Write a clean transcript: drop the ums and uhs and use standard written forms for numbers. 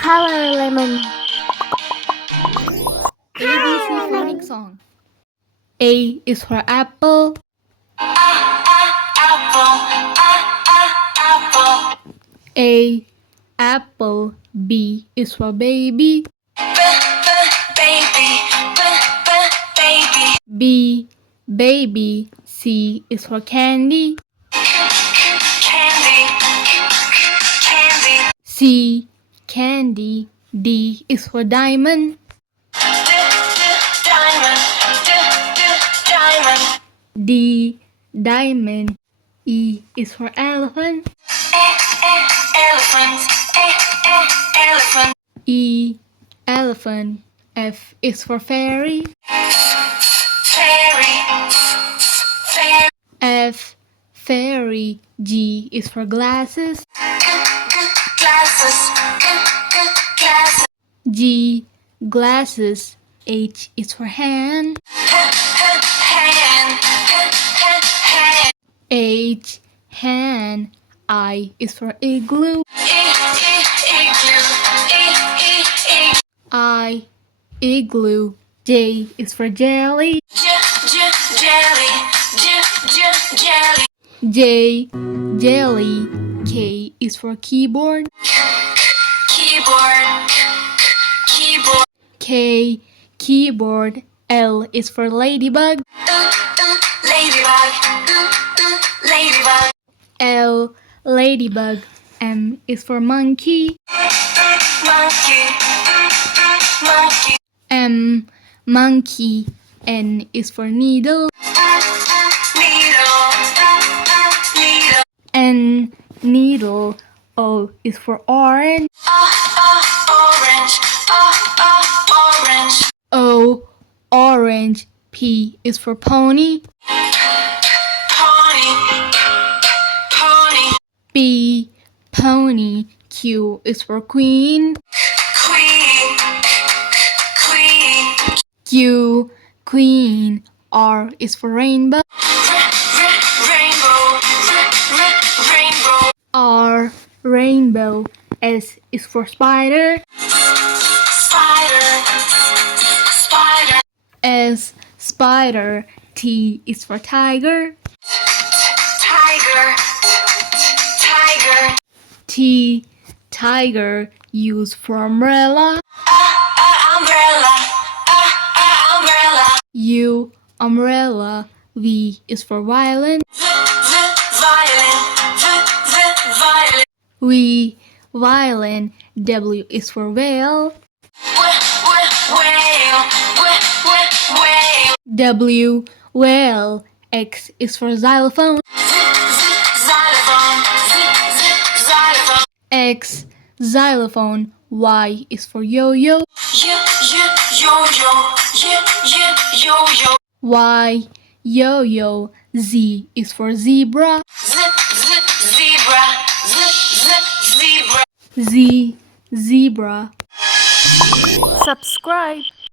Color lemon. ABC phonics song. A is for apple. A apple. B is for baby. B baby. C is for candy. C candy. D is for diamond. D diamond. E is for elephant. E elephant. F is for fairy. F fairy. G is for glasses. G glasses. H is for hand. H hand. I is for igloo. I igloo. J is for jelly. J jelly. K is for keyboard. K keyboard. L is for ladybug. L ladybug. M is for monkey. M monkey. N is for needle. N needle. O is for orange. O orange. P is for pony. P pony. Q is for queen. Q queen. R is for rainbow. R rainbow. S is for spider. S spider. T is for tiger. T tiger. U is for umbrella. U umbrella. V is for violin. V violin. W is for whale. W whale. X is for xylophone. X xylophone. Y is for yo-yo. Y yo-yo. Z is for zebra. Z zebra. Subscribe.